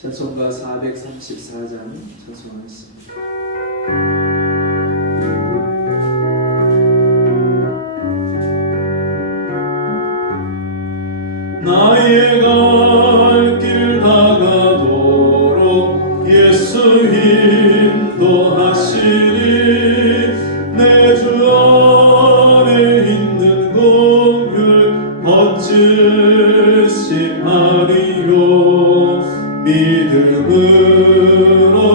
찬송가 434장 찬송하겠습니다. 나의 갈 길 다가도록 예수 인도하시니 내 주 안에 있는 공율 어찌시 하리요. 믿음으로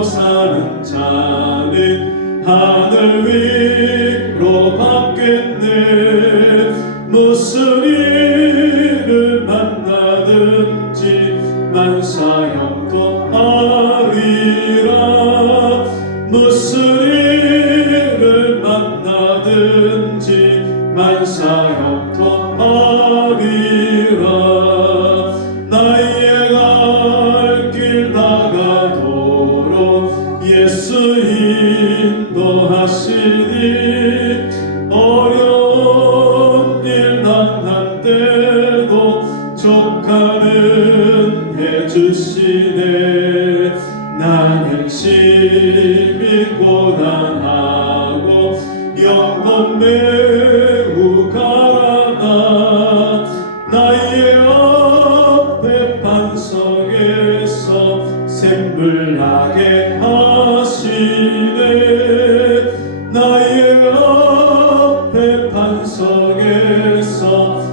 사는 자는 하늘 위로 받겠네. 무슨 일을 만나든지 만사형통하리라. 무슨 일을 만나든지 만사형통하리라. 나의 갈 길 다가도록 예수 인도하시니 어려운 일 당한 때도 족하는 해주시네. 나는 심히 고단하고 영혼 매우 가라나. 나의 앞에 반석에서 샘물나게 하시네. 나의 앞에 반석에서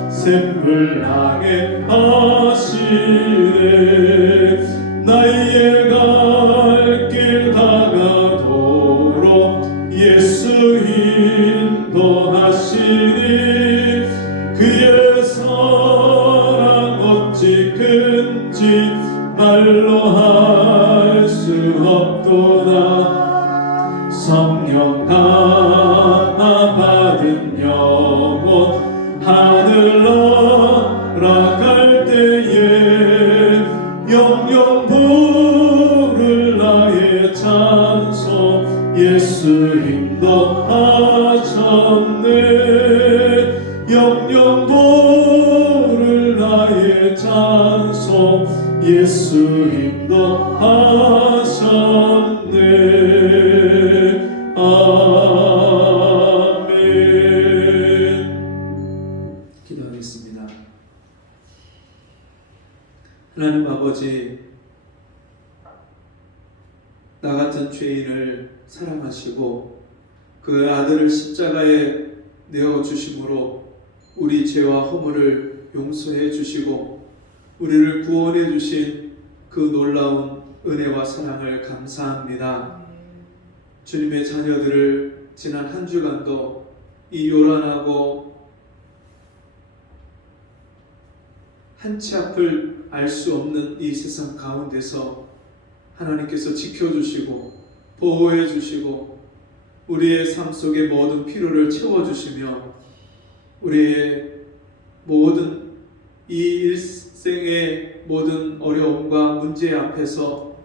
샘물나게 하시네. 나의 갈 길 다가도록 예수 인도하시니 그의 사랑 어찌 큰지 말로 할 수 없도다. 성령 하나 받은 영혼 하늘 날아갈 때에 영영 부를 나의 찬송 예수 인도하셨네. 영영 부를 나의 찬송 예수 인도하셨네. 아멘. 기도하겠습니다. 하나님 아버지, 나 같은 죄인을 사랑하시고 그 아들을 십자가에 내어주심으로 우리 죄와 허물을 용서해 주시고 우리를 구원해 주신 그 놀라운 은혜와 사랑을 감사합니다. 주님의 자녀들을 지난 한 주간도 이 요란하고 한치 앞을 알 수 없는 이 세상 가운데서 하나님께서 지켜주시고 보호해 주시고 우리의 삶 속의 모든 필요를 채워주시며 우리의 모든 이 일생의 모든 어려움과 문제 앞에서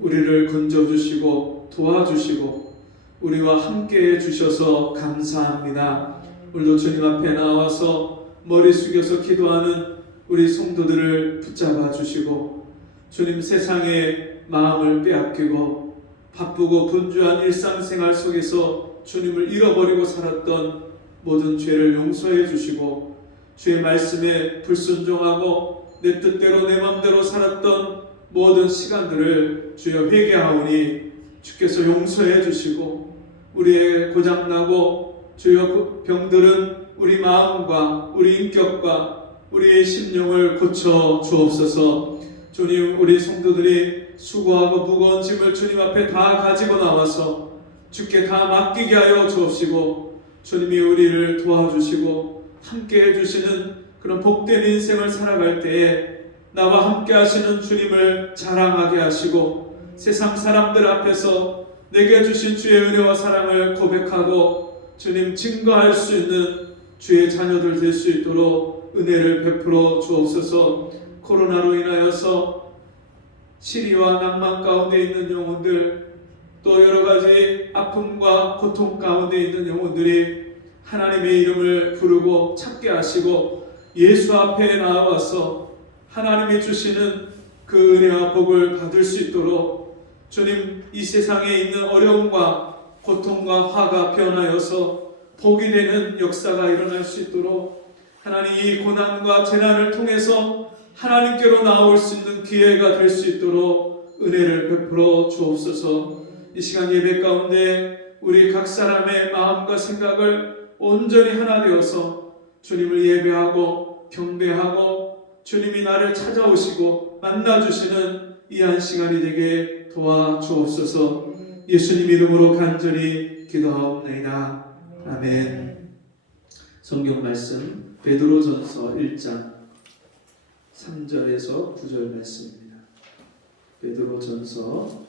우리를 건져주시고 도와주시고 우리와 함께해 주셔서 감사합니다. 오늘도 주님 앞에 나와서 머리 숙여서 기도하는 우리 성도들을 붙잡아 주시고 주님, 세상의 마음을 빼앗기고 바쁘고 분주한 일상생활 속에서 주님을 잃어버리고 살았던 모든 죄를 용서해 주시고 주의 말씀에 불순종하고 내 뜻대로 내 맘대로 살았던 모든 시간들을 주여 회개하오니 주께서 용서해 주시고 우리의 고장나고 주여 병들은 우리 마음과 우리 인격과 우리의 심령을 고쳐 주옵소서. 주님, 우리 성도들이 수고하고 무거운 짐을 주님 앞에 다 가지고 나와서 주께 다 맡기게 하여 주옵시고 주님이 우리를 도와주시고 함께 해주시는 그런 복된 인생을 살아갈 때에 나와 함께 하시는 주님을 자랑하게 하시고 세상 사람들 앞에서 내게 주신 주의 은혜와 사랑을 고백하고 주님 증거할 수 있는 주의 자녀들 될 수 있도록 은혜를 베풀어 주옵소서. 코로나로 인하여서 시리와 낭만 가운데 있는 영혼들, 또 여러가지 아픔과 고통 가운데 있는 영혼들이 하나님의 이름을 부르고 찾게 하시고 예수 앞에 나와서 하나님이 주시는 그 그 은혜와 복을 받을 수 있도록 주님, 이 세상에 있는 어려움과 고통과 화가 변하여서 복이 되는 역사가 일어날 수 있도록 하나님, 이 고난과 재난을 통해서 하나님께로 나올 수 있는 기회가 될 수 있도록 은혜를 베풀어 주옵소서. 이 시간 예배 가운데 우리 각 사람의 마음과 생각을 온전히 하나 되어서 주님을 예배하고 경배하고 주님이 나를 찾아오시고 만나주시는 이 한 시간이 되게 도와주옵소서. 예수님 이름으로 간절히 기도하옵나이다. 아멘. 성경 말씀 베드로전서 1장 3절에서 9절 말씀입니다. 베드로전서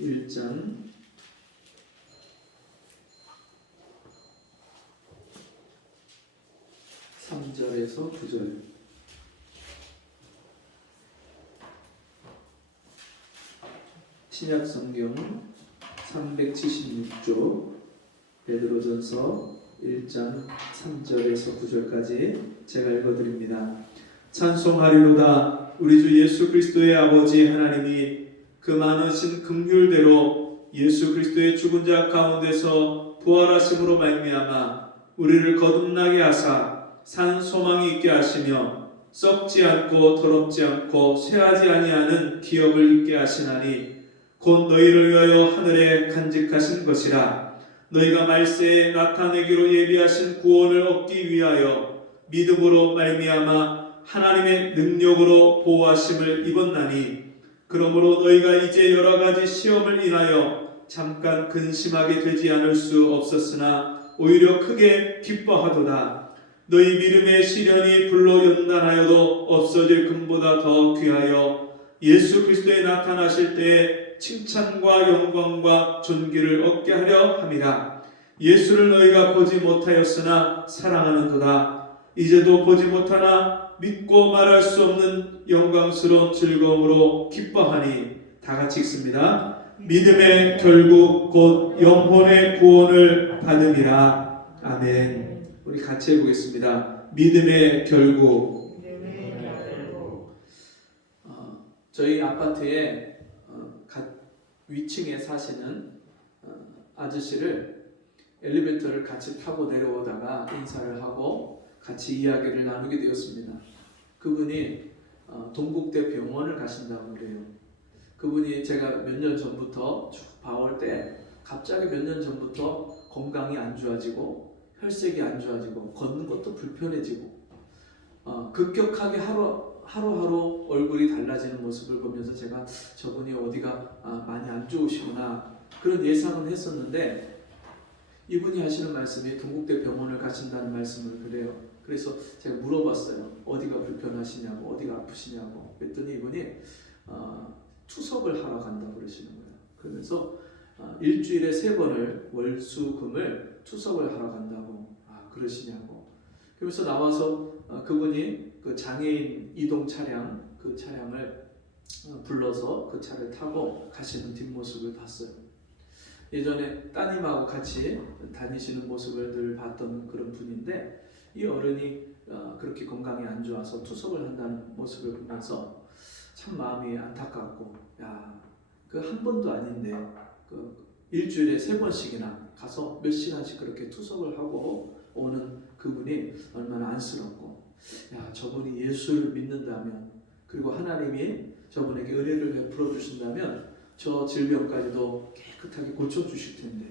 1장 3절에서 9절. 신약 성경 376조 베드로전서 1장 3절에서 9절까지 제가 읽어드립니다. 찬송하리로다. 우리 주 예수 그리스도의 아버지 하나님이 그 많으신 긍휼대로 예수 그리스도의 죽은 자 가운데서 부활하심으로 말미암아 우리를 거듭나게 하사 산 소망이 있게 하시며 썩지 않고 더럽지 않고 쇠하지 아니하는 기업을 있게 하시나니 곧 너희를 위하여 하늘에 간직하신 것이라. 너희가 말세에 나타내기로 예비하신 구원을 얻기 위하여 믿음으로 말미암아 하나님의 능력으로 보호하심을 입었나니, 그러므로 너희가 이제 여러 가지 시험을 인하여 잠깐 근심하게 되지 않을 수 없었으나 오히려 크게 기뻐하도다. 너희 믿음의 시련이 불로 연단하여도 없어질 금보다 더 귀하여 예수 그리스도에 나타나실 때에 칭찬과 영광과 존귀를 얻게 하려 함이라. 예수를 너희가 보지 못하였으나 사랑하는도다. 이제도 보지 못하나 믿고 말할 수 없는 영광스러운 즐거움으로 기뻐하니. 다 같이 읽습니다. 믿음의 결국 곧 영혼의 구원을 받음이라. 아멘. 우리 같이 해보겠습니다. 믿음의 결국. 저희 아파트에 위층에 사시는 아저씨를 엘리베이터를 같이 타고 내려오다가 인사를 하고 같이 이야기를 나누게 되었습니다. 그분이 동국대 병원을 가신다고 그래요. 그분이 제가 몇 년 전부터 쭉 봐올 때 갑자기 몇 년 전부터 건강이 안 좋아지고 혈색이 안 좋아지고 걷는 것도 불편해지고 급격하게 하루하루 얼굴이 달라지는 모습을 보면서 제가 저분이 어디가 많이 안 좋으시구나 그런 예상은 했었는데, 이분이 하시는 말씀이 동국대 병원을 가신다는 말씀을 그래요. 그래서 제가 물어봤어요. 어디가 불편하시냐고, 어디가 아프시냐고. 그랬더니 이분이 투석을 하러 간다고 그러시는 거예요. 그러면서 일주일에 3번을 월수금을 투석을 하러 간다고 그러시냐고. 그러면서 나와서 그분이 그 장애인 이동 차량, 그 차량을 불러서 그 차를 타고 가시는 뒷모습을 봤어요. 예전에 따님하고 같이 다니시는 모습을 늘 봤던 그런 분인데, 이 어른이 그렇게 건강이 안 좋아서 투석을 한다는 모습을 보면서 참 마음이 안타깝고, 그 한 번도 아닌데 그 일주일에 3번씩이나 가서 몇 시간씩 그렇게 투석을 하고 오는 그분이 얼마나 안쓰럽고, 저분이 예수를 믿는다면, 그리고 하나님이 저분에게 은혜를 베풀어 주신다면 저 질병까지도 깨끗하게 고쳐주실 텐데,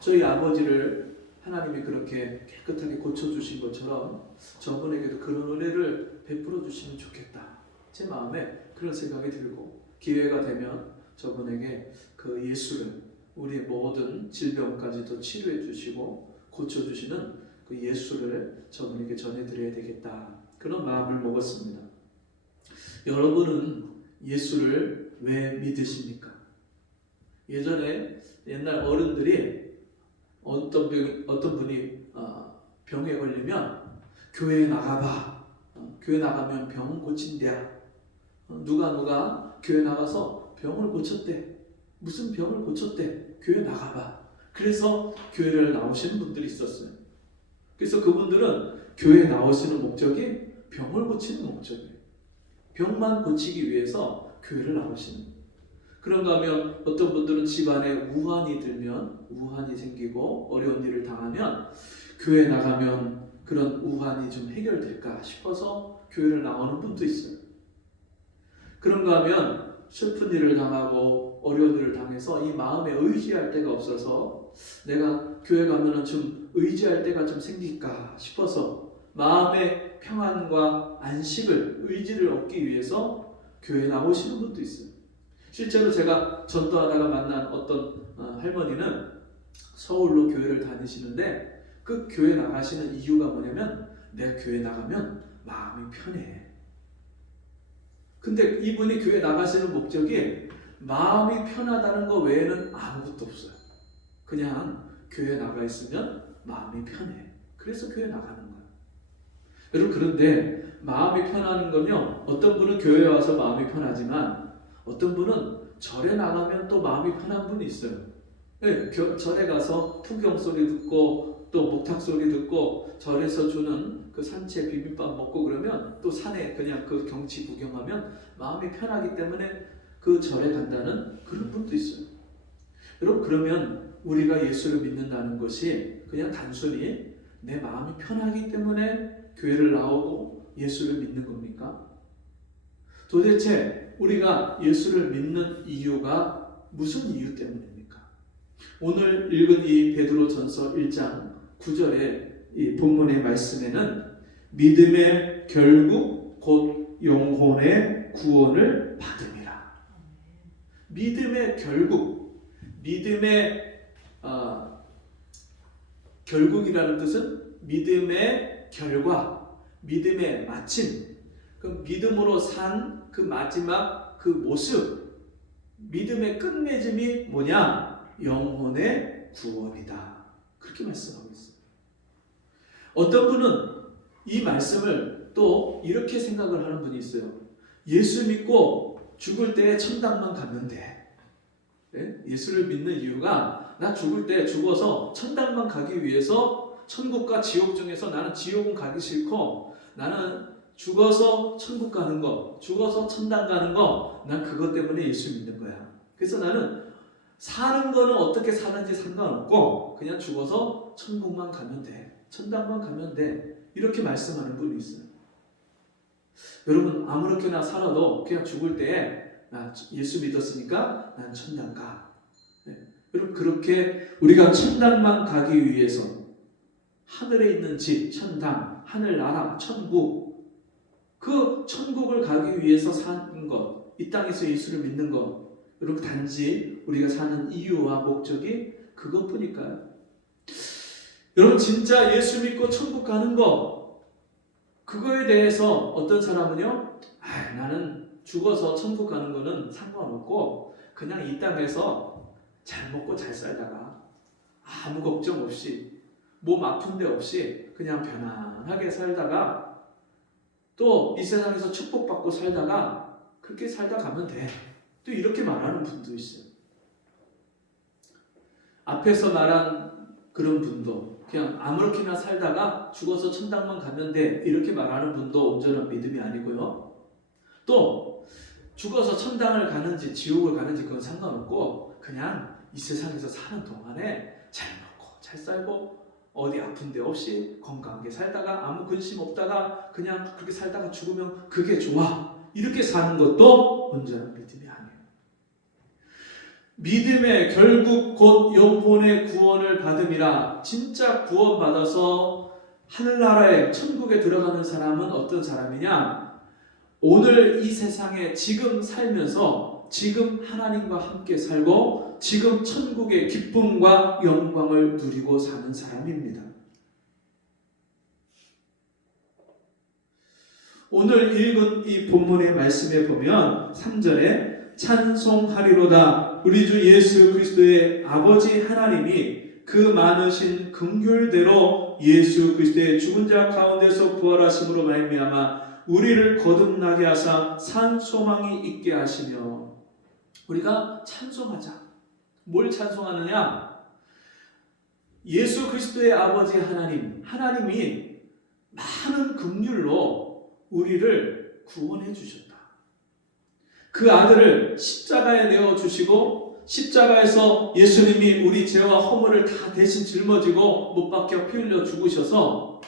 저희 아버지를 하나님이 그렇게 깨끗하게 고쳐주신 것처럼 저분에게도 그런 은혜를 베풀어 주시면 좋겠다. 제 마음에 그런 생각이 들고, 기회가 되면 저분에게 그 예수를, 우리의 모든 질병까지도 치료해 주시고 고쳐주시는 그 예수를 저분에게 전해드려야 되겠다. 그런 마음을 먹었습니다. 여러분은 예수를 왜 믿으십니까? 예전에 옛날 어른들이 어떤 분이 병에 걸리면 교회에 나가봐. 교회 나가면 병 고친대야. 누가 교회 나가서 병을 고쳤대. 무슨 병을 고쳤대. 교회 나가봐. 그래서 교회를 나오시는 분들이 있었어요. 그래서 그분들은 교회에 나오시는 목적이 병을 고치는 목적이에요. 병만 고치기 위해서 교회를 나오시는 거예요. 그런가 하면 어떤 분들은 집안에 우환이 들면, 우환이 생기고 어려운 일을 당하면 교회에 나가면 그런 우환이 좀 해결될까 싶어서 교회를 나오는 분도 있어요. 그런가 하면 슬픈 일을 당하고 어려운 일을 당해서 이 마음에 의지할 데가 없어서 내가 교회 가면은 좀 의지할 때가 좀 생길까 싶어서 마음의 평안과 안식을, 의지를 얻기 위해서 교회에 나오시는 분도 있어요. 실제로 제가 전도하다가 만난 어떤 할머니는 서울로 교회를 다니시는데 그 교회 나가시는 이유가 뭐냐면 내가 교회 나가면 마음이 편해. 근데 이분이 교회 나가시는 목적이 마음이 편하다는 것 외에는 아무것도 없어요. 그냥 교회 나가 있으면 마음이 편해. 그래서 교회 나가는 거예요. 여러분, 그런데 마음이 편하는 거면 어떤 분은 교회에 와서 마음이 편하지만 어떤 분은 절에 나가면 또 마음이 편한 분이 있어요. 네, 절에 가서 풍경 소리 듣고 또 목탁 소리 듣고 절에서 주는 그 산채 비빔밥 먹고 그러면 또 산에 그냥 그 경치 구경하면 마음이 편하기 때문에 그 절에 간다는 그런 분도 있어요. 여러분, 그러면 우리가 예수를 믿는다는 것이 그냥 단순히 내 마음이 편하기 때문에 교회를 나오고 예수를 믿는 겁니까? 도대체 우리가 예수를 믿는 이유가 무슨 이유 때문입니까? 오늘 읽은 이 베드로전서 1장 9절의 이 본문의 말씀에는 믿음의 결국 곧 영혼의 구원을 받음이라. 믿음의 결국, 믿음의 결국이라는 뜻은 믿음의 결과, 믿음의 마침, 그 믿음으로 산 그 마지막 그 모습, 믿음의 끝맺음이 뭐냐? 영혼의 구원이다. 그렇게 말씀하고 있어요. 어떤 분은 이 말씀을 또 이렇게 생각을 하는 분이 있어요. 예수 믿고 죽을 때 천당만 가면 돼. 네? 예수를 믿는 이유가 나 죽을 때 죽어서 천당만 가기 위해서 천국과 지옥 중에서 나는 지옥은 가기 싫고 나는 죽어서 천국 가는 거, 죽어서 천당 가는 거, 난 그것 때문에 예수 믿는 거야. 그래서 나는 사는 거는 어떻게 사는지 상관없고 그냥 죽어서 천국만 가면 돼. 천당만 가면 돼. 이렇게 말씀하는 분이 있어요. 여러분, 아무렇게나 살아도 그냥 죽을 때 나 예수 믿었으니까 난 천당 가. 네. 여러분, 그렇게 우리가 천당만 가기 위해서 하늘에 있는 집, 천당, 하늘나라, 천국, 그 천국을 가기 위해서 사는 것, 이 땅에서 예수를 믿는 것, 여러분, 단지 우리가 사는 이유와 목적이 그것뿐일까요? 여러분, 진짜 예수 믿고 천국 가는 거, 그거에 대해서 어떤 사람은요, 나는 죽어서 천국 가는 거는 상관없고 그냥 이 땅에서 잘 먹고 잘 살다가 아무 걱정 없이 몸 아픈 데 없이 그냥 편안하게 살다가 또 이 세상에서 축복받고 살다가 그렇게 살다 가면 돼. 또 이렇게 말하는 분도 있어요. 앞에서 말한 그런 분도 그냥 아무렇게나 살다가 죽어서 천당만 가면 돼. 이렇게 말하는 분도 온전한 믿음이 아니고요. 또 죽어서 천당을 가는지 지옥을 가는지 그건 상관없고 그냥 이 세상에서 사는 동안에 잘 먹고 잘 살고 어디 아픈 데 없이 건강하게 살다가 아무 근심 없다가 그냥 그렇게 살다가 죽으면 그게 좋아. 이렇게 사는 것도 온전한 믿음이 아니에요. 믿음의 결국 곧 영혼의 구원을 받음이라. 진짜 구원받아서 하늘나라에 천국에 들어가는 사람은 어떤 사람이냐? 오늘 이 세상에 지금 살면서 지금 하나님과 함께 살고 지금 천국의 기쁨과 영광을 누리고 사는 사람입니다. 오늘 읽은 이 본문의 말씀에 보면 3절에 찬송하리로다. 우리 주 예수 그리스도의 아버지 하나님이 그 많으신 긍휼대로 예수 그리스도의 죽은 자 가운데서 부활하심으로 말미암아 우리를 거듭나게 하사 산 소망이 있게 하시며. 우리가 찬송하자. 뭘 찬송하느냐? 예수 그리스도의 아버지 하나님이 많은 긍휼로 우리를 구원해 주셨다. 그 아들을 십자가에 내어 주시고 십자가에서 예수님이 우리 죄와 허물을 다 대신 짊어지고 못 박혀 피 흘려 죽으셔서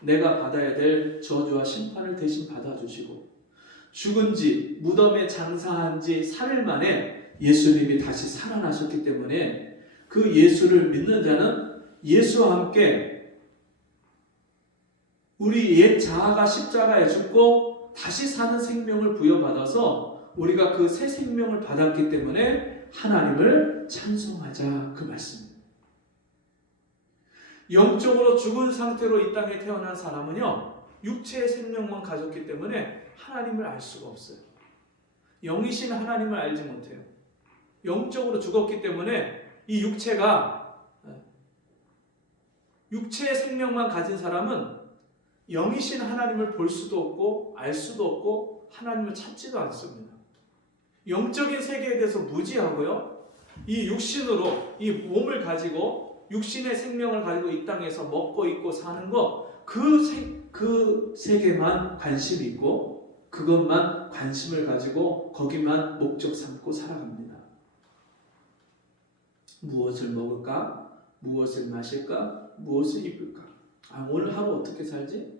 내가 받아야 될 저주와 심판을 대신 받아주시고 죽은 지 무덤에 장사한 지 3일 만에 예수님이 다시 살아나셨기 때문에 그 예수를 믿는 자는 예수와 함께 우리 옛 자아가 십자가에 죽고 다시 사는 생명을 부여받아서 우리가 그 새 생명을 받았기 때문에 하나님을 찬송하자, 그 말씀입니다. 영적으로 죽은 상태로 이 땅에 태어난 사람은요, 육체의 생명만 가졌기 때문에 하나님을 알 수가 없어요. 영이신 하나님을 알지 못해요. 영적으로 죽었기 때문에 이 육체의 생명만 가진 사람은 영이신 하나님을 볼 수도 없고 알 수도 없고 하나님을 찾지도 않습니다. 영적인 세계에 대해서 무지하고요, 이 육신으로 이 몸을 가지고 육신의 생명을 가지고 이 땅에서 먹고 입고 사는 거, 그 세계만 관심이 있고 그것만 관심을 가지고 거기만 목적 삼고 살아갑니다. 무엇을 먹을까? 무엇을 마실까? 무엇을 입을까? 오늘 하루 어떻게 살지?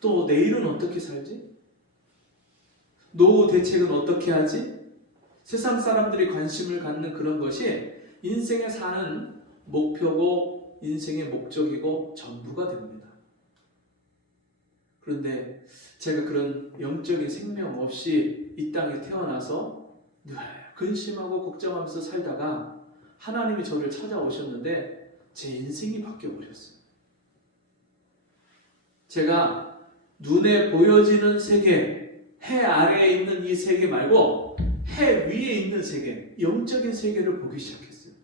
또 내일은 어떻게 살지? 노후 대책은 어떻게 하지? 세상 사람들이 관심을 갖는 그런 것이 인생에 사는 목표고 인생의 목적이고 전부가 됩니다. 그런데 제가 그런 영적인 생명 없이 이 땅에 태어나서 늘 근심하고 걱정하면서 살다가 하나님이 저를 찾아오셨는데 제 인생이 바뀌어버렸어요. 제가 눈에 보여지는 세계, 해 아래에 있는 이 세계 말고 해 위에 있는 세계, 영적인 세계를 보기 시작했어요.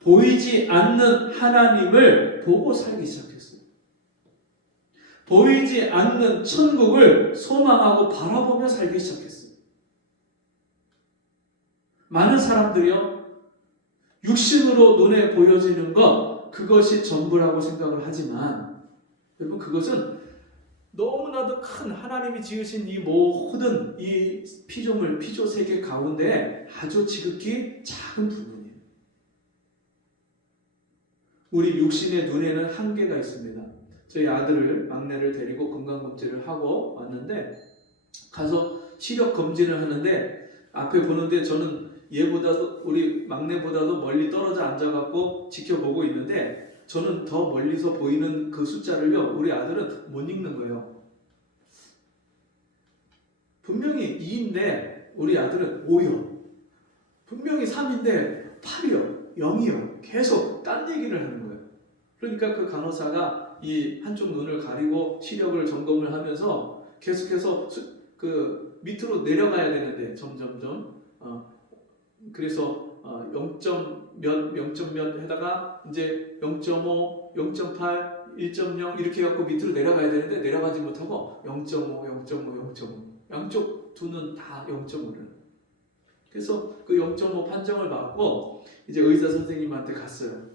보이지 않는 하나님을 보고 살기 시작했어요. 보이지 않는 천국을 소망하고 바라보며 살기 시작했어요. 많은 사람들이요, 육신으로 눈에 보여지는 것, 그것이 전부라고 생각을 하지만 여러분, 그것은 너무나도 큰 하나님이 지으신 이 모든 이 피조 세계 가운데 아주 지극히 작은 부분이에요. 우리 육신의 눈에는 한계가 있습니다. 저희 막내를 데리고 건강검진을 하고 왔는데, 가서 시력 검진을 하는데 앞에 보는데 저는 얘보다도, 우리 막내보다도 멀리 떨어져 앉아갖고 지켜보고 있는데, 저는 더 멀리서 보이는 그 숫자를요, 우리 아들은 못 읽는 거예요. 분명히 2인데 우리 아들은 5요. 분명히 3인데 8이요. 0이요. 계속 딴 얘기를 하는 거예요. 그러니까 그 간호사가 이 한쪽 눈을 가리고 시력을 점검을 하면서 계속해서 그 밑으로 내려가야 되는데 점점점 그래서 0점 몇 하다가 이제 0.5, 0.8, 1.0 이렇게 해갖고 밑으로 내려가야 되는데 내려가지 못하고 0.5, 0.5, 0.5 양쪽 두 눈 다 0.5를. 그래서 그 0.5 판정을 받고 이제 의사 선생님한테 갔어요.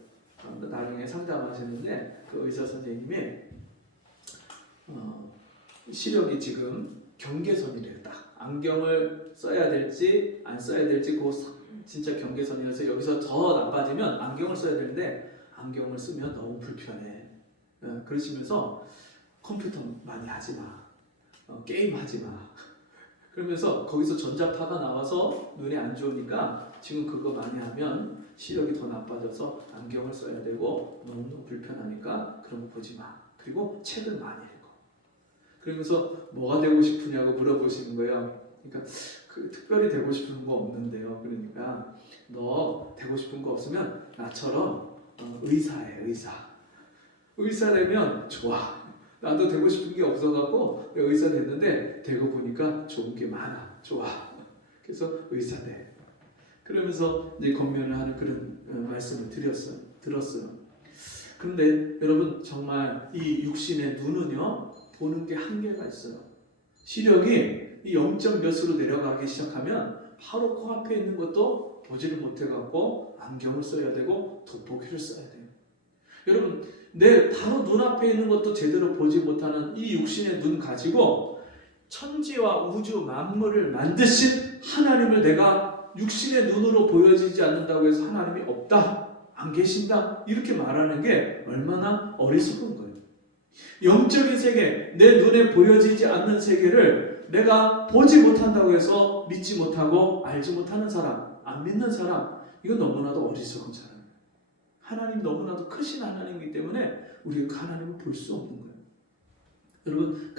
나중에 상담하시는데 그 의사 선생님이 시력이 지금 경계선이래요. 딱 안경을 써야 될지 안 써야 될지 그 진짜 경계선이라서 여기서 더 나빠지면 안경을 써야 되는데 안경을 쓰면 너무 불편해. 그러시면서 컴퓨터 많이 하지 마. 게임 하지 마. 그러면서 거기서 전자파가 나와서 눈에 안 좋으니까 지금 그거 많이 하면 시력이 더 나빠져서 안경을 써야 되고 너무 불편하니까 그런 거 보지 마. 그리고 책을 많이 읽어. 그러면서 뭐가 되고 싶으냐고 물어보시는 거예요. 그러니까 특별히 되고 싶은 거 없는데요. 그러니까 너 되고 싶은 거 없으면 나처럼 의사해. 의사 되면 좋아. 나도 되고 싶은 게 없어갖고 의사 됐는데 되고 보니까 좋은 게 많아. 좋아. 그래서 의사 돼. 그러면서 이제 권면을 하는 그런 말씀을 들었어요. 그런데 여러분, 정말 이 육신의 눈은요, 보는 게 한계가 있어요. 시력이 이 0점 몇으로 내려가기 시작하면 바로 코앞에 있는 것도 보지를 못해갖고 안경을 써야 되고 돋보기를 써야 돼요. 여러분, 바로 눈앞에 있는 것도 제대로 보지 못하는 이 육신의 눈 가지고 천지와 우주 만물을 만드신 하나님을 내가 육신의 눈으로 보여지지 않는다고 해서 하나님이 없다, 안 계신다 이렇게 말하는 게 얼마나 어리석은 거예요. 영적인 세계, 내 눈에 보여지지 않는 세계를 내가 보지 못한다고 해서 믿지 못하고 알지 못하는 사람, 안 믿는 사람, 이건 너무나도 어리석은 사람이에요. 하나님 너무나도 크신 하나님이기 때문에 우리가 그 하나님을 볼 수 없는 거예요. 여러분,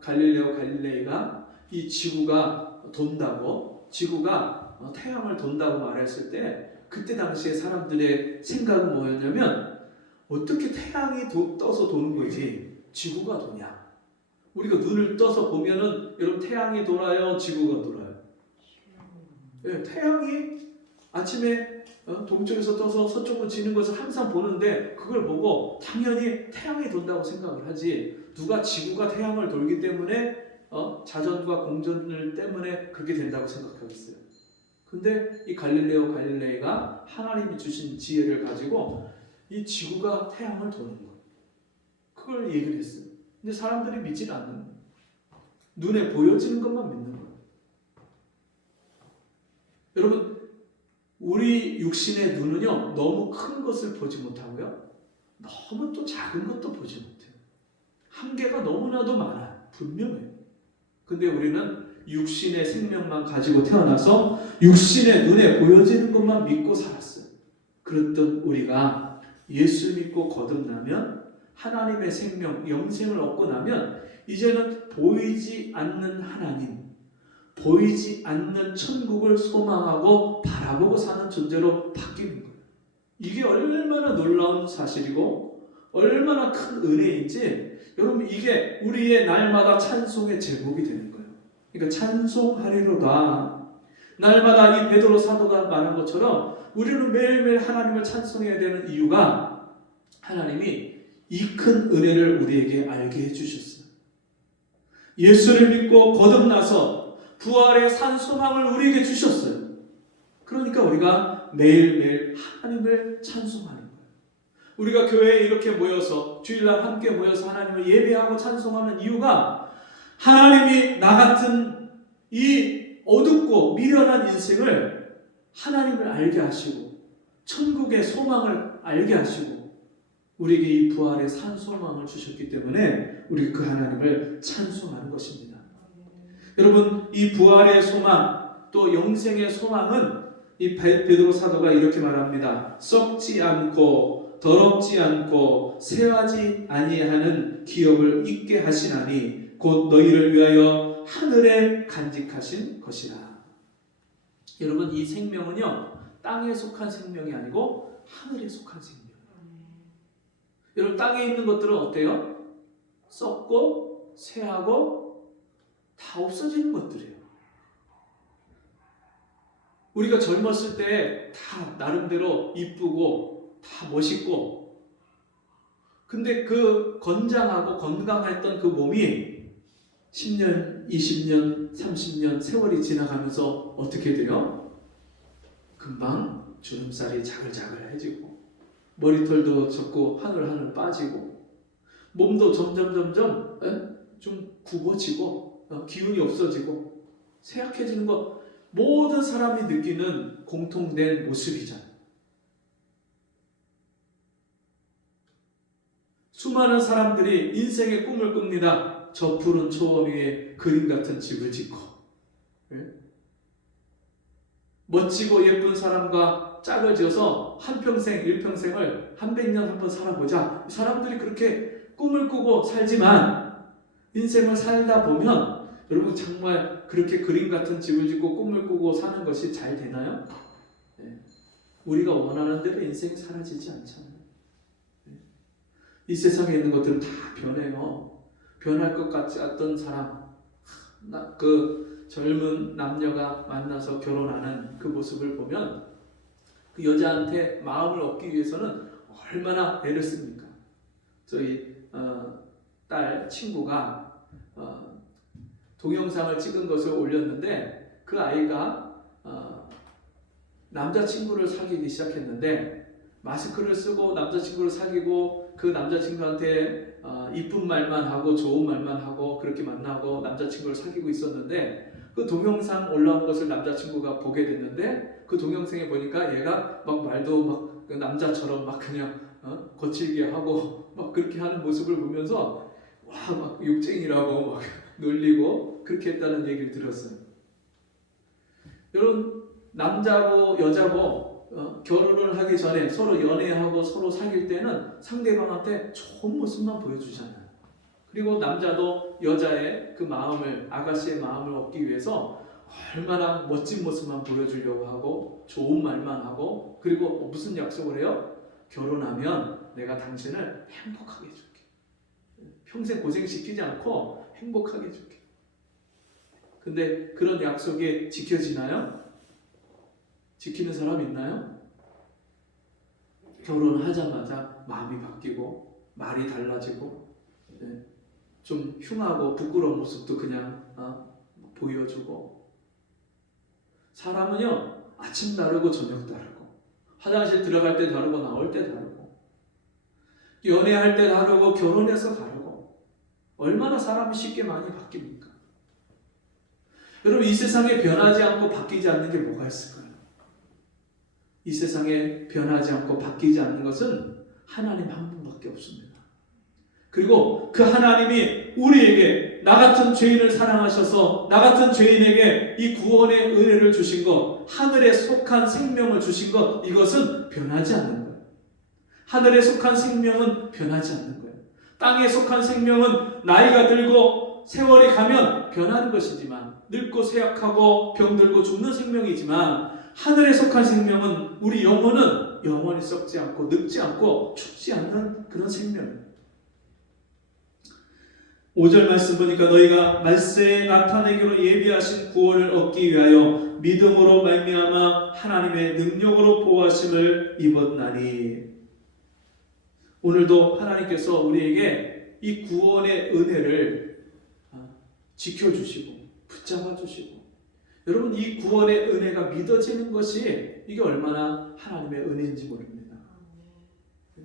갈릴레이가 이 지구가 돈다고, 지구가 태양을 돈다고 말했을 때 그때 당시에 사람들의 생각은 뭐였냐면, 어떻게 태양이 떠서 도는 거지 지구가 도냐? 우리가 눈을 떠서 보면은 여러분, 태양이 돌아요, 지구가 돌아요? 네, 태양이 아침에 동쪽에서 떠서 서쪽으로 지는 것을 항상 보는데, 그걸 보고 당연히 태양이 돈다고 생각을 하지, 누가 지구가 태양을 돌기 때문에 자전과 공전을 때문에 그렇게 된다고 생각하겠어요? 근데 이 갈릴레이가 하나님이 주신 지혜를 가지고 이 지구가 태양을 도는 것, 그걸 얘기를 했어요. 근데 사람들이 믿지 않는 거예요. 눈에 보여지는 것만 믿는 거예요. 여러분, 우리 육신의 눈은요, 너무 큰 것을 보지 못하고요, 너무 또 작은 것도 보지 못해요. 한계가 너무나도 많아요. 분명해요. 근데 우리는 육신의 생명만 가지고 태어나서 육신의 눈에 보여지는 것만 믿고 살았어요. 그랬던 우리가 예수 믿고 거듭나면, 하나님의 생명, 영생을 얻고 나면 이제는 보이지 않는 하나님, 보이지 않는 천국을 소망하고 바라보고 사는 존재로 바뀌는 거예요. 이게 얼마나 놀라운 사실이고 얼마나 큰 은혜인지, 여러분, 이게 우리의 날마다 찬송의 제목이 되는 거예요. 그러니까 찬송하리로다. 날마다 이 베드로 사도가 말한 것처럼 우리는 매일매일 하나님을 찬송해야 되는 이유가, 하나님이 이 큰 은혜를 우리에게 알게 해주셨어요. 예수를 믿고 거듭나서 부활의 산 소망을 우리에게 주셨어요. 그러니까 우리가 매일매일 하나님을 찬송하는 거예요. 우리가 교회에 이렇게 모여서 주일날 함께 모여서 하나님을 예배하고 찬송하는 이유가, 하나님이 나 같은 이 어둡고 미련한 인생을 하나님을 알게 하시고 천국의 소망을 알게 하시고 우리에게 이 부활의 산 소망을 주셨기 때문에 우리 그 하나님을 찬송하는 것입니다. 여러분, 이 부활의 소망, 또 영생의 소망은 이 베드로 사도가 이렇게 말합니다. 썩지 않고 더럽지 않고 쇠하지 아니하는 기업을 잊게 하시나니 곧 너희를 위하여 하늘에 간직하신 것이라. 여러분, 이 생명은요, 땅에 속한 생명이 아니고 하늘에 속한 생명이에요. 여러분, 땅에 있는 것들은 어때요? 썩고 쇠하고 다 없어지는 것들이에요. 우리가 젊었을 때 다 나름대로 이쁘고 다 멋있고, 근데 그 건장하고 건강했던 그 몸이 10년, 20년, 30년 세월이 지나가면서 어떻게 돼요? 금방 주름살이 자글자글해지고 머리털도 적고 하늘하늘 빠지고 몸도 점점 좀 굽어지고 기운이 없어지고 쇠약해지는 것, 모든 사람이 느끼는 공통된 모습이잖아요. 수많은 사람들이 인생의 꿈을 꿉니다. 저 푸른 초원 위에 그림 같은 집을 짓고, 멋지고 예쁜 사람과 짝을 지어서 한평생, 일평생을 한 100년 한번 살아보자. 사람들이 그렇게 꿈을 꾸고 살지만 인생을 살다 보면 여러분, 정말 그렇게 그림 같은 집을 짓고 꿈을 꾸고 사는 것이 잘 되나요? 우리가 원하는 대로 인생이 사라지지 않잖아요. 이 세상에 있는 것들은 다 변해요. 변할 것 같지 않던 사람, 그 젊은 남녀가 만나서 결혼하는 그 모습을 보면 그 여자한테 마음을 얻기 위해서는 얼마나 애를 씁니까? 저희 딸 친구가 동영상을 찍은 것을 올렸는데, 그 아이가 남자친구를 사귀기 시작했는데 마스크를 쓰고 남자친구를 사귀고 그 남자친구한테 이쁜 말만 하고 좋은 말만 하고 그렇게 만나고 남자친구를 사귀고 있었는데 그 동영상 올라온 것을 남자친구가 보게 됐는데 그 동영상에 보니까 얘가 막 말도 막 그 남자처럼 막 그냥 거칠게 하고 막 그렇게 하는 모습을 보면서 와 막 욕쟁이라고 막 놀리고 그렇게 했다는 얘기를 들었어요. 여러분 남자고 여자고 결혼을 하기 전에 서로 연애하고 서로 사귈 때는 상대방한테 좋은 모습만 보여주잖아요. 그리고 남자도 여자의 그 마음을 아가씨의 마음을 얻기 위해서 얼마나 멋진 모습만 보여주려고 하고 좋은 말만 하고 그리고 무슨 약속을 해요? 결혼하면 내가 당신을 행복하게 해줄게. 평생 고생시키지 않고 행복하게 해줄게. 근데 그런 약속이 지켜지나요? 지키는 사람 있나요? 결혼하자마자 마음이 바뀌고 말이 달라지고 좀 흉하고 부끄러운 모습도 그냥 보여주고 사람은요 아침 다르고 저녁 다르고 화장실 들어갈 때 다르고 나올 때 다르고 연애할 때 다르고 결혼해서 다르고 얼마나 사람이 쉽게 많이 바뀝니까? 여러분 이 세상에 변하지 않고 바뀌지 않는 게 뭐가 있을까요? 이 세상에 변하지 않고 바뀌지 않는 것은 하나님 한 분밖에 없습니다. 그리고 그 하나님이 우리에게 나 같은 죄인을 사랑하셔서 나 같은 죄인에게 이 구원의 은혜를 주신 것, 하늘에 속한 생명을 주신 것, 이것은 변하지 않는 거예요. 하늘에 속한 생명은 변하지 않는 거예요. 땅에 속한 생명은 나이가 들고 세월이 가면 변하는 것이지만 늙고 쇠약하고 병들고 죽는 생명이지만 하늘에 속한 생명은 우리 영혼은 영원히 썩지 않고 늙지 않고 죽지 않는 그런 생명이에요. 5절 말씀 보니까 너희가 말세에 나타내기로 예비하신 구원을 얻기 위하여 믿음으로 말미암아 하나님의 능력으로 보호하심을 입었나니. 오늘도 하나님께서 우리에게 이 구원의 은혜를 지켜주시고 붙잡아 주시고 여러분 이 구원의 은혜가 믿어지는 것이 이게 얼마나 하나님의 은혜인지 모릅니다.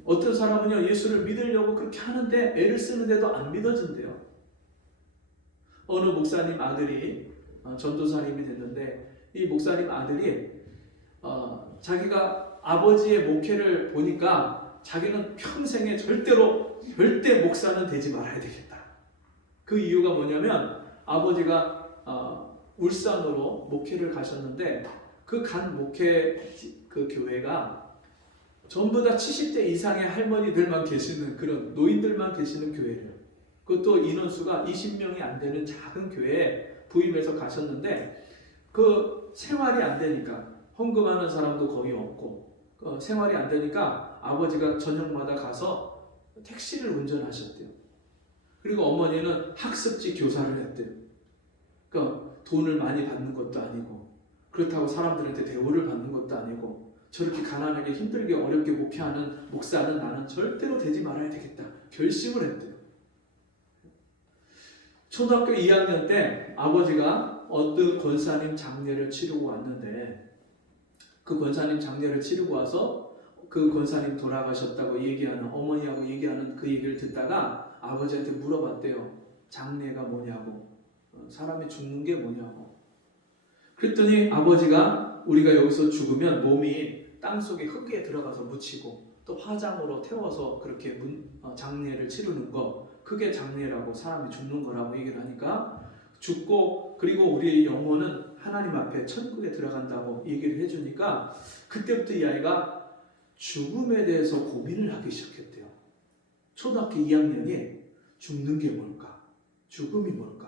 어떤 사람은요 예수를 믿으려고 그렇게 하는데 애를 쓰는데도 안 믿어진대요. 어느 목사님 아들이 전도사님이 됐는데 이 목사님 아들이 자기가 아버지의 목회를 보니까 자기는 평생에 절대 목사는 되지 말아야 되겠다. 그 이유가 뭐냐면 아버지가 울산으로 목회를 가셨는데 그 간 목회 그 교회가 전부 다 70대 이상의 할머니들만 계시는 그런 노인들만 계시는 교회예요. 그것도 인원수가 20명이 안 되는 작은 교회에 부임해서 가셨는데 그 생활이 안 되니까 헌금하는 사람도 거의 없고 생활이 안 되니까 아버지가 저녁마다 가서 택시를 운전하셨대요. 그리고 어머니는 학습지 교사를 했대요. 그러니까 돈을 많이 받는 것도 아니고 그렇다고 사람들한테 대우를 받는 것도 아니고 저렇게 가난하게 힘들게 어렵게 목회하는 목사는 나는 절대로 되지 말아야 되겠다 결심을 했대요. 초등학교 2학년 때 아버지가 어떤 권사님 장례를 치르고 왔는데 그 권사님 장례를 치르고 와서 그 권사님 돌아가셨다고 얘기하는 어머니하고 얘기하는 그 얘기를 듣다가 아버지한테 물어봤대요. 장례가 뭐냐고 사람이 죽는 게 뭐냐고. 그랬더니 아버지가 우리가 여기서 죽으면 몸이 땅속에 흙에 들어가서 묻히고 또 화장으로 태워서 그렇게 장례를 치르는 거 그게 장례라고 사람이 죽는 거라고 얘기를 하니까 죽고 그리고 우리의 영혼은 하나님 앞에 천국에 들어간다고 얘기를 해주니까 그때부터 이 아이가 죽음에 대해서 고민을 하기 시작했대요. 초등학교 2학년이 죽는 게 뭘까? 죽음이 뭘까?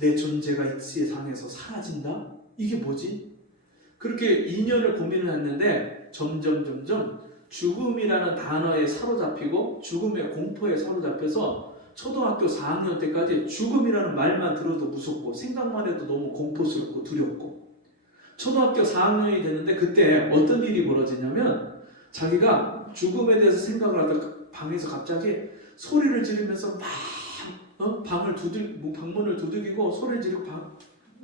내 존재가 이 세상에서 사라진다? 이게 뭐지? 그렇게 2년을 고민을 했는데 점점 죽음이라는 단어에 사로잡히고 죽음의 공포에 사로잡혀서 초등학교 4학년 때까지 죽음이라는 말만 들어도 무섭고 생각만 해도 너무 공포스럽고 두렵고 초등학교 4학년이 되는데 그때 어떤 일이 벌어지냐면 자기가 죽음에 대해서 생각을 하다가 방에서 갑자기 소리를 지르면서 막 방문을 두들기고 소리를 지르고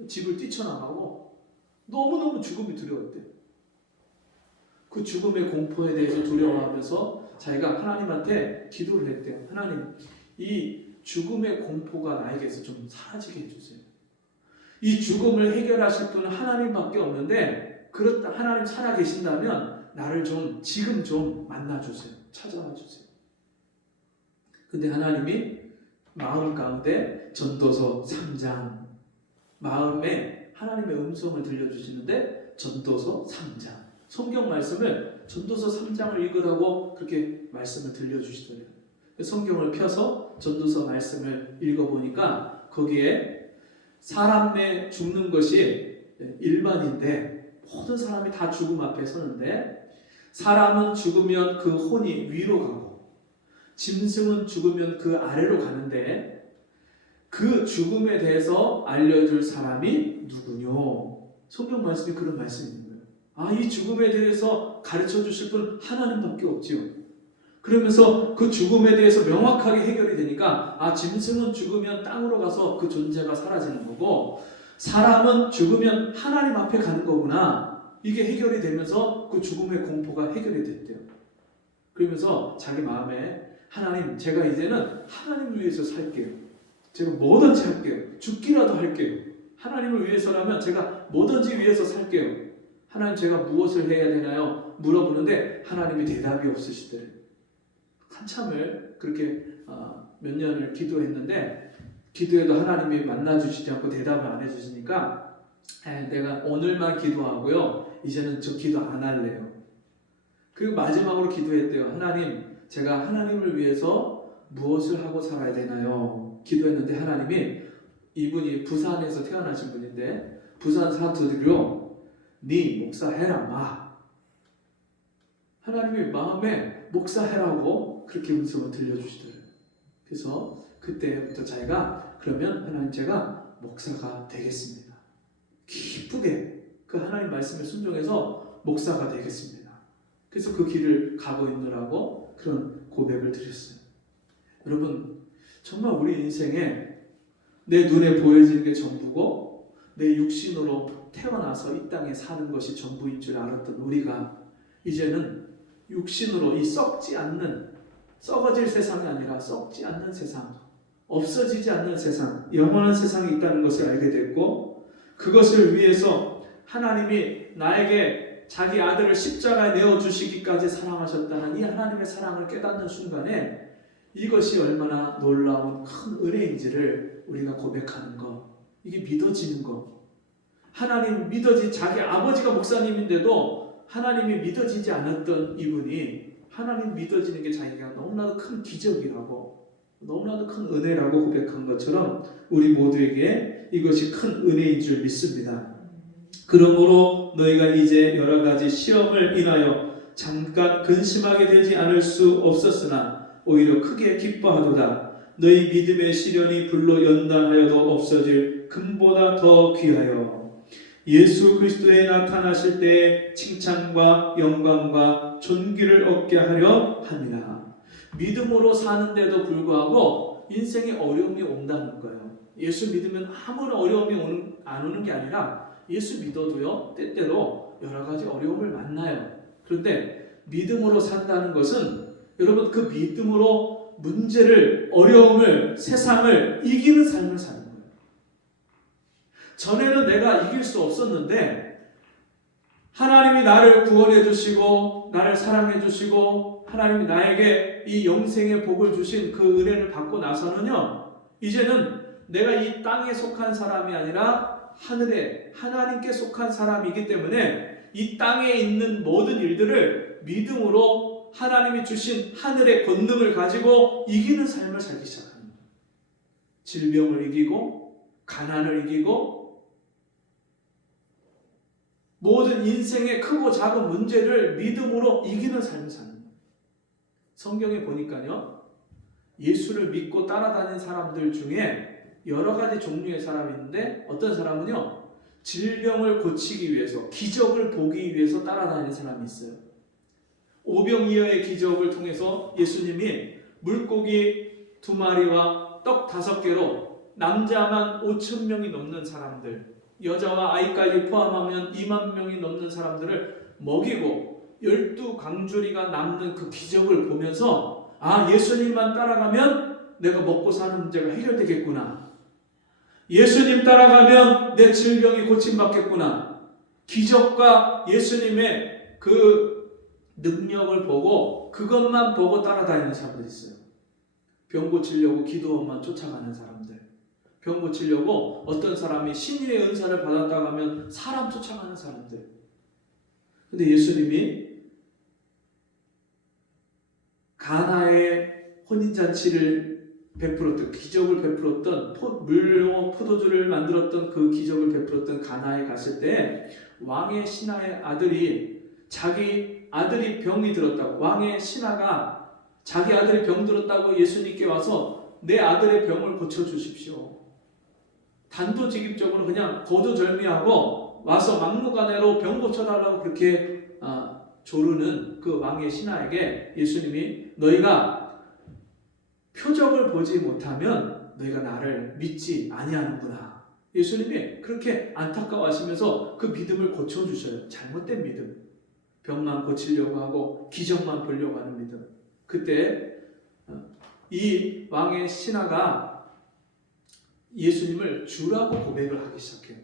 집을 뛰쳐나가고 너무너무 죽음이 두려웠대. 그 죽음의 공포에 대해서 두려워하면서 자기가 하나님한테 기도를 했대요. 하나님, 이 죽음의 공포가 나에게서 좀 사라지게 해주세요. 이 죽음을 해결하실 분은 하나님밖에 없는데 그렇다 하나님 살아계신다면 나를 지금 좀 만나주세요. 찾아와 주세요. 근데 하나님이 마음 가운데 전도서 3장 마음에 하나님의 음성을 들려주시는데 전도서 3장 성경 말씀을 전도서 3장을 읽으라고 그렇게 말씀을 들려주시더래요. 성경을 펴서 전도서 말씀을 읽어보니까 거기에 사람의 죽는 것이 일반인데 모든 사람이 다 죽음 앞에 서는데 사람은 죽으면 그 혼이 위로 가고 짐승은 죽으면 그 아래로 가는데 그 죽음에 대해서 알려줄 사람이 누구뇨? 성경 말씀이 그런 말씀이 있는 거예요. 이 죽음에 대해서 가르쳐 주실 분 하나님밖에 없지요. 그러면서 그 죽음에 대해서 명확하게 해결이 되니까 짐승은 죽으면 땅으로 가서 그 존재가 사라지는 거고 사람은 죽으면 하나님 앞에 가는 거구나. 이게 해결이 되면서 그 죽음의 공포가 해결이 됐대요. 그러면서 자기 마음에 하나님, 제가 이제는 하나님을 위해서 살게요. 제가 뭐든지 할게요. 죽기라도 할게요. 하나님을 위해서라면 제가 뭐든지 위해서 살게요. 하나님, 제가 무엇을 해야 되나요? 물어보는데 하나님이 대답이 없으시더래요. 한참을 그렇게 몇 년을 기도했는데 기도해도 하나님이 만나주시지 않고 대답을 안 해주시니까 내가 오늘만 기도하고요. 이제는 저 기도 안 할래요. 그리고 마지막으로 기도했대요. 하나님, 제가 하나님을 위해서 무엇을 하고 살아야 되나요? 기도했는데 하나님이 이분이 부산에서 태어나신 분인데 부산 사투리로 네 목사해라 마. 하나님이 마음에 목사해라고 그렇게 음성을 들려주시더래요. 그래서 그때부터 자기가 그러면 하나님 제가 목사가 되겠습니다. 기쁘게 그 하나님 말씀에 순종해서 목사가 되겠습니다. 그래서 그 길을 가고 있느라고 그런 고백을 드렸어요. 여러분, 정말 우리 인생에 내 눈에 보여지는 게 전부고 내 육신으로 태어나서 이 땅에 사는 것이 전부인 줄 알았던 우리가 이제는 육신으로 이 썩지 않는, 썩어질 세상이 아니라 썩지 않는 세상, 없어지지 않는 세상, 영원한 세상이 있다는 것을 알게 됐고 그것을 위해서 하나님이 나에게 자기 아들을 십자가에 내어주시기까지 사랑하셨다는 이 하나님의 사랑을 깨닫는 순간에 이것이 얼마나 놀라운 큰 은혜인지를 우리가 고백하는 것, 이게 믿어지는 것. 하나님 자기 아버지가 목사님인데도 하나님이 믿어지지 않았던 이분이 하나님 믿어지는 게 자기가 너무나도 큰 기적이라고, 너무나도 큰 은혜라고 고백한 것처럼 우리 모두에게 이것이 큰 은혜인 줄 믿습니다. 그러므로 너희가 이제 여러 가지 시험을 인하여 잠깐 근심하게 되지 않을 수 없었으나 오히려 크게 기뻐하도다. 너희 믿음의 시련이 불로 연단하여도 없어질 금보다 더 귀하여 예수 그리스도에 나타나실 때 칭찬과 영광과 존귀를 얻게 하려 함이라. 믿음으로 사는데도 불구하고 인생에 어려움이 온다는 거예요. 예수 믿으면 아무런 어려움이 안 오는 게 아니라 예수 믿어도요, 때때로 여러 가지 어려움을 만나요. 그런데 믿음으로 산다는 것은 여러분 그 믿음으로 문제를, 어려움을, 세상을 이기는 삶을 사는 거예요. 전에는 내가 이길 수 없었는데 하나님이 나를 구원해 주시고 나를 사랑해 주시고 하나님이 나에게 이 영생의 복을 주신 그 은혜를 받고 나서는요, 이제는 내가 이 땅에 속한 사람이 아니라 하늘에 하나님께 속한 사람이기 때문에 이 땅에 있는 모든 일들을 믿음으로 하나님이 주신 하늘의 권능을 가지고 이기는 삶을 살기 시작합니다. 질병을 이기고 가난을 이기고 모든 인생의 크고 작은 문제를 믿음으로 이기는 삶을 사는 거예요. 성경에 보니까요, 예수를 믿고 따라다니는 사람들 중에 여러 가지 종류의 사람이 있는데 어떤 사람은요, 질병을 고치기 위해서, 기적을 보기 위해서 따라다니는 사람이 있어요. 오병이어의 기적을 통해서 예수님이 물고기 2마리와 떡 5개로 남자만 5,000명이 넘는 사람들, 여자와 아이까지 포함하면 2만 명이 넘는 사람들을 먹이고 12 강주리가 남는 그 기적을 보면서 예수님만 따라가면 내가 먹고 사는 문제가 해결되겠구나. 예수님 따라가면 내 질병이 고침받겠구나. 기적과 예수님의 그 능력을 보고 그것만 보고 따라다니는 사람들이 있어요. 병 고치려고 기도원만 쫓아가는 사람들. 병 고치려고 어떤 사람이 신유의 은사를 받았다고 하면 사람 쫓아가는 사람들. 근데 예수님이 가나의 혼인잔치를 베풀었던, 기적을 베풀었던, 물로 포도주를 만들었던 그 기적을 베풀었던 가나에 갔을 때 왕의 신하의 아들이, 자기 아들이 병이 들었다고, 왕의 신하가 자기 아들이 병 들었다고 예수님께 와서 내 아들의 병을 고쳐주십시오. 단도직입적으로 그냥 거두절미하고 와서 막무가내로 병 고쳐달라고 그렇게 조르는 그 왕의 신하에게 예수님이 너희가 표적을 보지 못하면 너희가 나를 믿지 아니하는구나. 예수님이 그렇게 안타까워하시면서 그 믿음을 고쳐주셔요. 잘못된 믿음. 병만 고치려고 하고 기적만 보려고 하는 믿음. 그때 이 왕의 신하가 예수님을 주라고 고백을 하기 시작해요.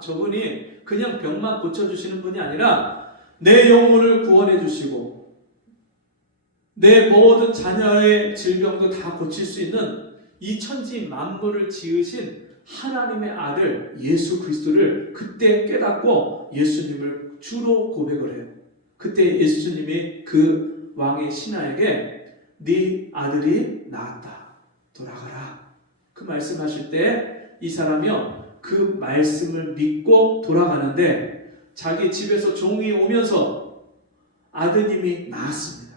저분이 그냥 병만 고쳐주시는 분이 아니라 내 영혼을 구원해 주시고 내 모든 자녀의 질병도 다 고칠 수 있는 이 천지 만물을 지으신 하나님의 아들 예수 그리스도를 그때 깨닫고 예수님을 주로 고백을 해요. 그때 예수님이 그 왕의 신하에게 네 아들이 나았다. 돌아가라. 그 말씀하실 때 이 사람이요 그 말씀을 믿고 돌아가는데 자기 집에서 종이 오면서 아드님이 나았습니다.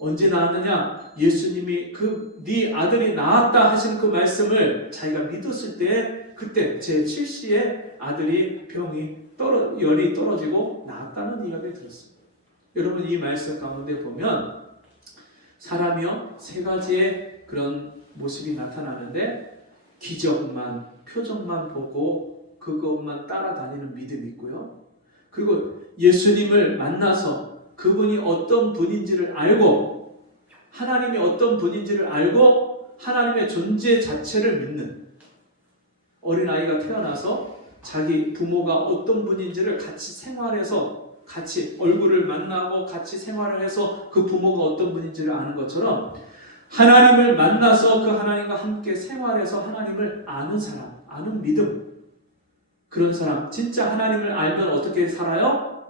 언제 나았느냐? 예수님이 네 아들이 나았다 하신 그 말씀을 자기가 믿었을 때 그때 제7시에 아들이 열이 떨어지고 나았다는 이야기를 들었습니다. 여러분 이 말씀 가운데 보면 사람이요 세 가지의 그런 모습이 나타나는데 기적만, 표적만 보고 그것만 따라다니는 믿음이 있고요. 그리고 예수님을 만나서 그분이 어떤 분인지를 알고 하나님이 어떤 분인지를 알고 하나님의 존재 자체를 믿는 어린아이가 태어나서 자기 부모가 어떤 분인지를 같이 생활해서 같이 얼굴을 만나고 같이 생활을 해서 그 부모가 어떤 분인지를 아는 것처럼 하나님을 만나서 그 하나님과 함께 생활해서 하나님을 아는 사람, 아는 믿음. 그런 사람, 진짜 하나님을 알면 어떻게 살아요?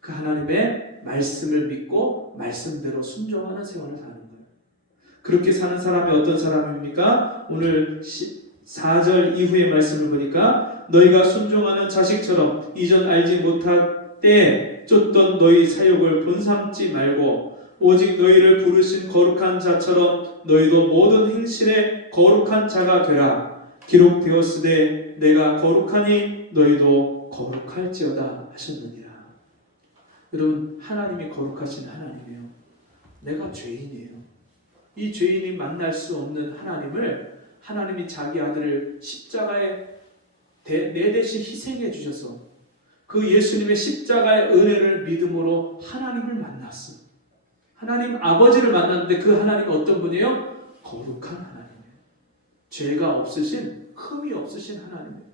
그 하나님의 말씀을 믿고 말씀대로 순종하는 생활을 사는 거예요. 그렇게 사는 사람이 어떤 사람입니까? 오늘 4절 이후의 말씀을 보니까 너희가 순종하는 자식처럼 이전 알지 못할 때에 쫓던 너희 사욕을 본삼지 말고 오직 너희를 부르신 거룩한 자처럼 너희도 모든 행실에 거룩한 자가 되라. 기록되었으되 내가 거룩하니 너희도 거룩할지어다 하셨느니라. 여러분 하나님이 거룩하신 하나님이에요. 내가 죄인이에요. 이 죄인이 만날 수 없는 하나님을 하나님이 자기 아들을 십자가에 내 대신 희생해 주셔서 그 예수님의 십자가의 은혜를 믿음으로 하나님을 만났어요. 하나님 아버지를 만났는데 그 하나님은 어떤 분이에요? 거룩한 하나님이에요. 죄가 없으신, 흠이 없으신 하나님이에요.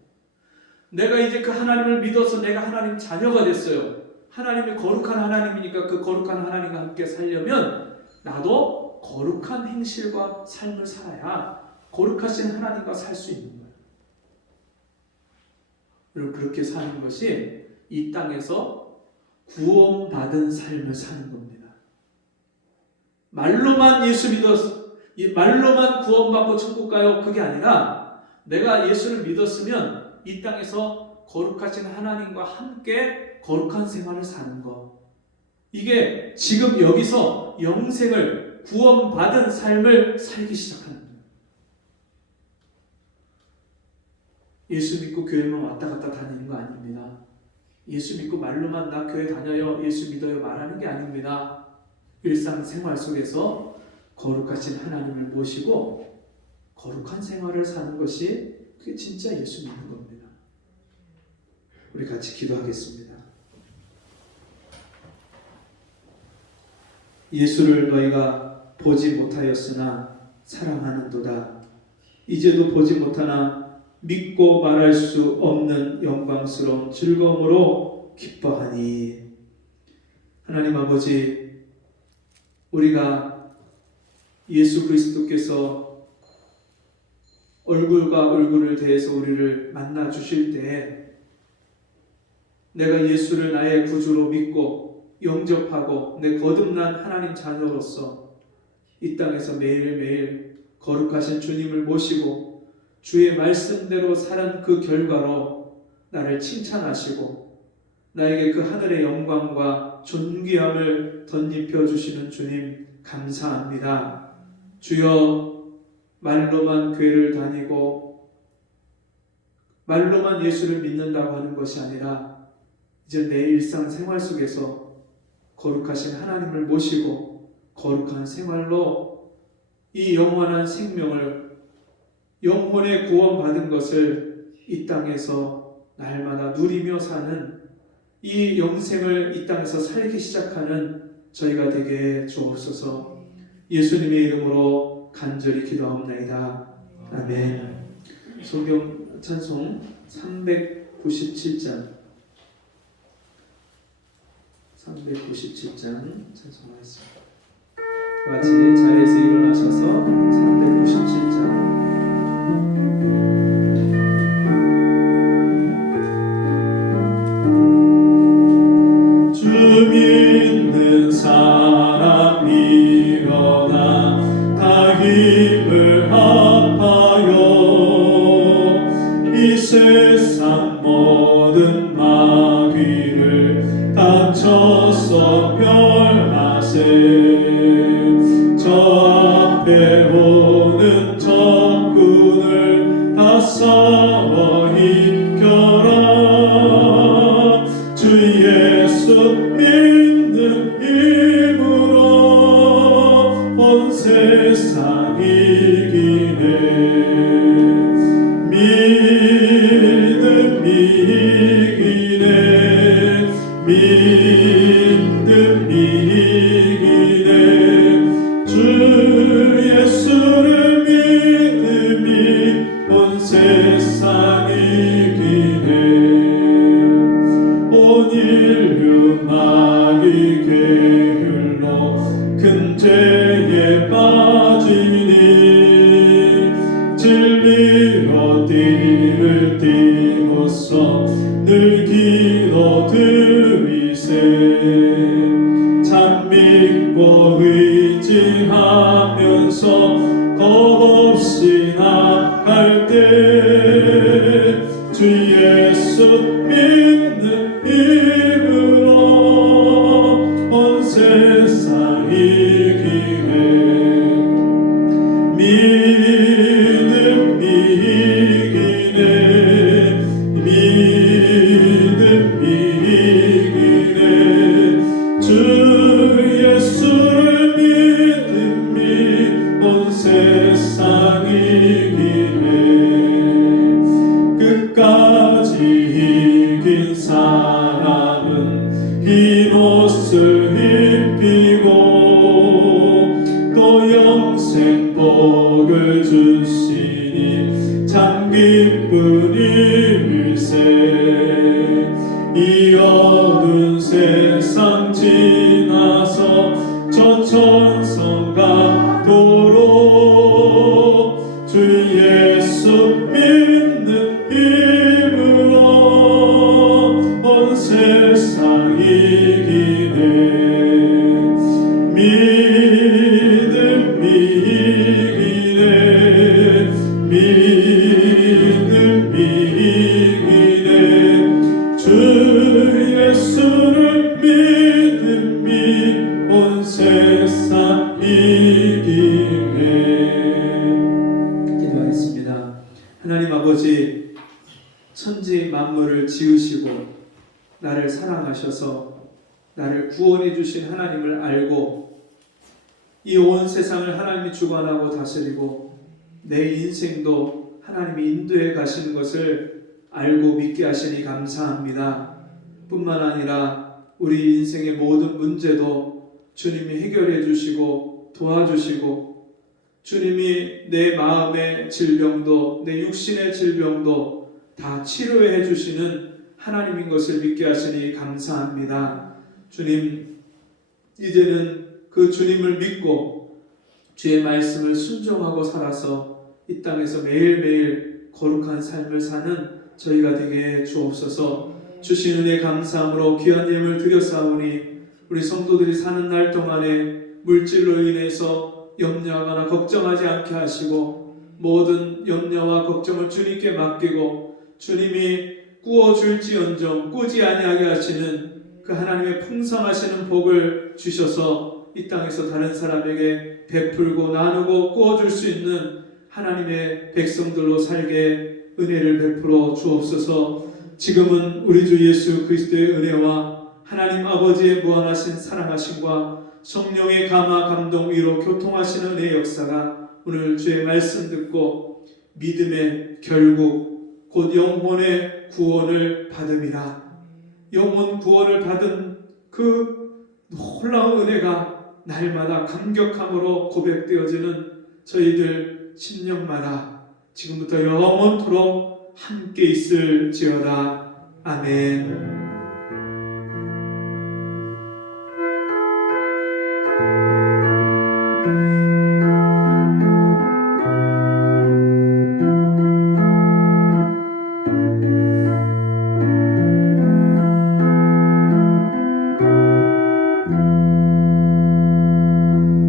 내가 이제 그 하나님을 믿어서 내가 하나님 자녀가 됐어요. 하나님이 거룩한 하나님이니까 그 거룩한 하나님과 함께 살려면 나도 거룩한 행실과 삶을 살아야 거룩하신 하나님과 살 수 있는 거예요. 여러분 그렇게 사는 것이 이 땅에서 구원받은 삶을 사는 겁니다. 말로만 예수 믿어서 말로만 구원받고 천국 가요 그게 아니라 내가 예수를 믿었으면 이 땅에서 거룩하신 하나님과 함께 거룩한 생활을 사는 것. 이게 지금 여기서 영생을 구원받은 삶을 살기 시작하는 거예요. 예수 믿고 교회만 왔다 갔다 다니는 거 아닙니다. 예수 믿고 말로만 나 교회 다녀요, 예수 믿어요 말하는 게 아닙니다. 일상생활 속에서 거룩하신 하나님을 모시고 거룩한 생활을 사는 것이 그게 진짜 예수 믿는 겁니다. 우리 같이 기도하겠습니다. 예수를 너희가 보지 못하였으나 사랑하는도다. 이제도 보지 못하나 믿고 말할 수 없는 영광스러운 즐거움으로 기뻐하니. 하나님 아버지, 우리가 예수 그리스도께서 얼굴과 얼굴을 대해서 우리를 만나 주실 때에 내가 예수를 나의 구주로 믿고 영접하고 내 거듭난 하나님 자녀로서 이 땅에서 매일매일 거룩하신 주님을 모시고 주의 말씀대로 사는 그 결과로 나를 칭찬하시고 나에게 그 하늘의 영광과 존귀함을 덧입혀 주시는 주님 감사합니다. 주여, 말로만 교회를 다니고 말로만 예수를 믿는다고 하는 것이 아니라 이제 내 일상생활 속에서 거룩하신 하나님을 모시고 거룩한 생활로 이 영원한 생명을, 영혼의 구원받은 것을 이 땅에서 날마다 누리며 사는 이 영생을 이 땅에서 살기 시작하는 저희가 되게 주옵소서. 예수님의 이름으로 간절히 기도하옵나이다. 아멘. 성경 찬송 397장 찬송하겠습니다. 같이 자리에서 일어나셔서 397장 주 믿는 사람 일어나 다 힘을 합하여 이 세상 모든 마귀를 다쳐서 멸하세. 저 앞에 오는 적군을 다 싸워 이겨라. 주 예수 믿는 힘으로 온 세상 이기네. 믿음 이기네. 믿음 이기네. 주 예수를 믿음이 온 세상 이기네. 온 인류 마귀 게을러 큰 죄에 빠지니 진리로 띠를 띠고서 늘 기도드리세. 참 믿고 의지하면서 겁없이 나갈 때 주 예수 믿는 힘으로 온 세상 이기네. 믿음 이기네. 믿음 이기네. 주 예수를 믿음이 온 세상 이기네. 끝까지 이긴 사람은 흰 옷을 입히고 또 영생 복을 주시니 참 기쁜 일세. 이 어두운 세상 지나서 저 천성 가도록 주 예수 믿는 힘으로 온 세상 이기네. 믿음 이기네. 믿음 이기네. 주 예수를 믿음이 온 세상 이기네. 기도하겠습니다. 하나님 아버지, 천지 만물을 지으시고 나를 사랑하셔서 나를 구원해 주신 하나님을 알고 이 온 세상을 하나님이 주관하고 다스리고 내 인생도 하나님이 인도해 가시는 것을 알고 믿게 하시니 감사합니다. 뿐만 아니라 우리 인생의 모든 문제도 주님이 해결해 주시고 도와주시고 주님이 내 마음의 질병도 내 육신의 질병도 다 치료해 주시는 하나님인 것을 믿게 하시니 감사합니다. 주님, 이제는 그 주님을 믿고 주의 말씀을 순종하고 살아서 이 땅에서 매일매일 거룩한 삶을 사는 저희가 되게 주옵소서. 주신 은혜 감사함으로 귀한 예물 드렸사오니 우리 성도들이 사는 날 동안에 물질로 인해서 염려하거나 걱정하지 않게 하시고 모든 염려와 걱정을 주님께 맡기고 주님이 꾸어줄지언정 꾸지 아니하게 하시는 그 하나님의 풍성하시는 복을 주셔서 이 땅에서 다른 사람에게 베풀고 나누고 꾸어줄 수 있는 하나님의 백성들로 살게 은혜를 베풀어 주옵소서. 지금은 우리 주 예수 그리스도의 은혜와 하나님 아버지의 무한하신 사랑하심과 성령의 감화 감동 위로 교통하시는 은혜의 역사가 오늘 주의 말씀 듣고 믿음의 결국 곧 영혼의 구원을 받음이라. 영혼 구원을 받은 그 놀라운 은혜가 날마다 감격함으로 고백되어지는 저희들 심령마다 지금부터 영원토록 함께 있을지어다. 아멘.